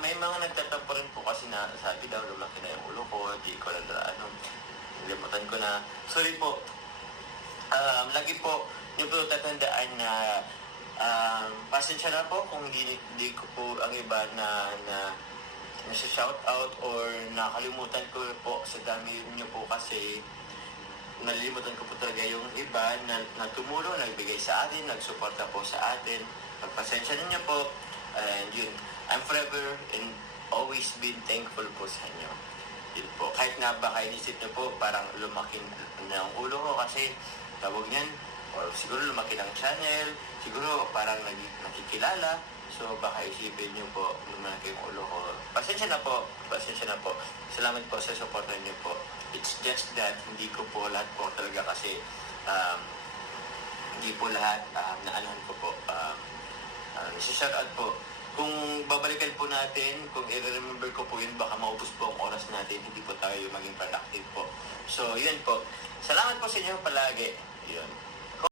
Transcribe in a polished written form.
may mga nagtatampo rin po kasi na sabi daw lumaki na yung ulo ko, di ko lang ano, nalimutan ko na. Sorry po. Lagi po niyo po tatandaan na pasensya na po kung di ko po ang iba na shout out or nakalimutan ko po sa dami niyo po kasi nalilimutan ko po talaga yung iba na tumulong, nagbigay sa atin, nagsuporta po sa atin. Pagpasensya ninyo po. And yun, I'm forever and always been thankful po sa inyo. Yun po. Kahit nga ba kayo nisip nyo po, parang lumaki na ang ulo ko kasi tawag niyan, or siguro lumaki ng channel, siguro parang nakikilala. So baka isipin nyo po, lumaki yung ulo ko. Pasensya na po. Salamat po sa support niyo po. It's just that hindi ko po lahat po talaga kasi hindi po lahat naanahan ko po. Shout out po. Kung babalikan po natin, kung i-remember ko po yun, baka maubos po ang oras natin, hindi po tayo maging productive po. So, yun po. Salamat po sa inyo palagi. Yun.